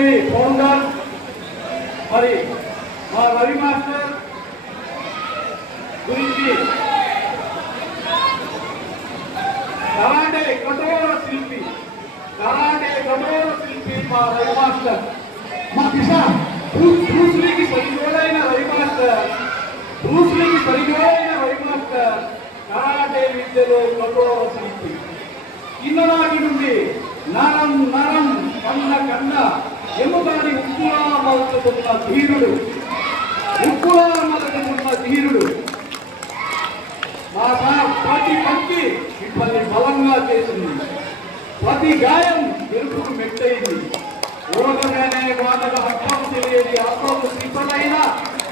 Academy founder మరి మా Ravi master గురించి కరాటే కఠోర శిల్పి మా రవి మాస్టర్ మా కిషాన్ బ్రూస్లీకి పరిచోడైన రవి మాస్టర్ కరాటే విద్యలో కఠోర శిల్పి. ఇన్ననాటి నుండి నరం కన్న ఎముకని ఉక్కులా మలుచుకున్న ధీరుడు మా ప్రతి పంక్తి మిమ్మల్ని బలంగా చేసింది, ప్రతి గాయం గెలుపుకు మెట్టయింది. ఓటగానే వాళ్ళకు అర్థం తెలియని ఆత్మకు సిద్ధమైన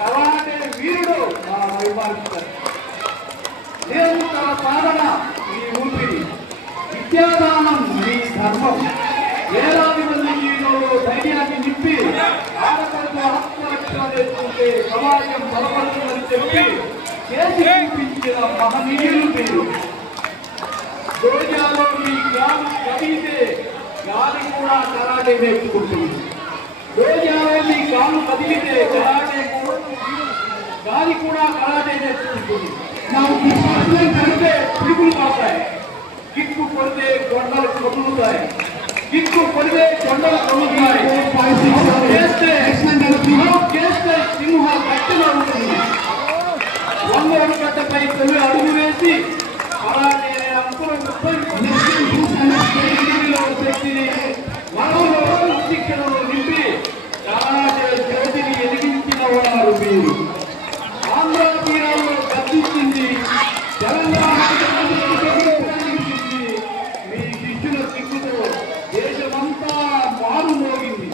కరాటే వీరుడు మా రవి మాస్టర్. నిరంతర సాధన మీ ఊపిరి, విద్యాదానం మీ ధర్మం. వేలాది మంది జీవితంలో ధైర్యాన్ని నింపి ఆడపడుతూ ఆత్మరక్షణ చేసుకుంటే సమాజం బలపడుతుందని చెప్పి చేసి చూపించిన మహనీయులు మీరు. రోజాలో మీ గాలి కదిలితే గాలి కూడా కరాటే నేర్చుకుంటుంది. రోజాలో మీ గాలు కదిలితే గాలి కూడా కరాటే నేర్చుకుంటుంది. నాకు కడితే పిడుగులు పడతాయి, కిక్కు కొడితే గొండలు కొట్టుతాయి, చేస్తే సింహం గట్టిగా ఉంటుంది. 100 గడ్డపై 9 అడుగు వేసి అలానే శక్తిని మనలో శిక్షణను నింపి కరాటే జ్యోతిని ఎదిగించిన వారు మీరు. ఆంధ్ర తీరాల్లో గర్జించింది, తెలంగాణ మీ శిష్యుల సిగ్గుతో దేశమంతా మారుమోగింది.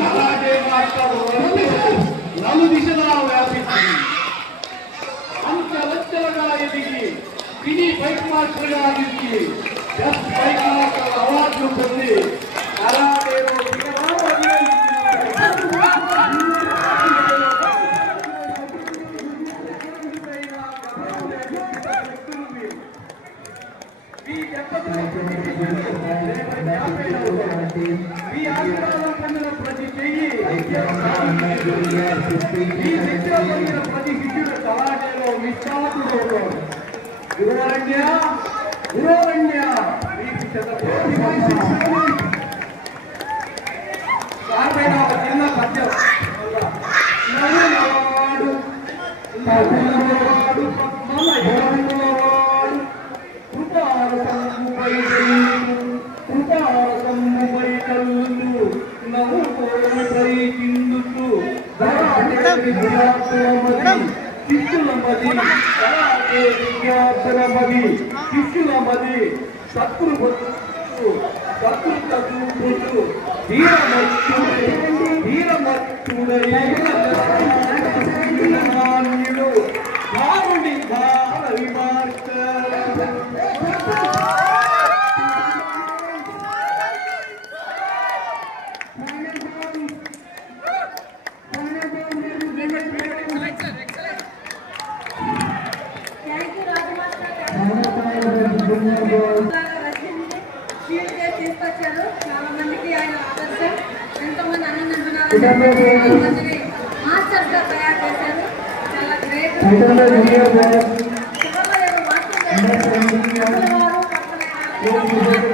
కరాటే మాస్టర్ నలు దిశలా వ్యాపించింది. అంచెలంచెలుగా ఎదిగి పిడి బైక్ మాస్టర్గా నిలిచి బెస్ట్ బైక్ మాస్టర్ అవార్డులు పొంది కరాటేలో ప్రతి చెయ్యి ప్రతి శిష్యుడు కరాటేలో విశ్వాసుడు. గురువరణ్య చిన్న పద్యం శిష్యుల మది శత్రు ధీరమత్తుడు భారుడి రవి మాస్టర్. తీసుకొచ్చారు. చాలా మందికి ఆయన ఆదర్శం. ఎంతోమంది అన్నదంటున్నారు మాస్టర్స్ గా తయారు చేశారు. చాలా గ్రేట్. వారు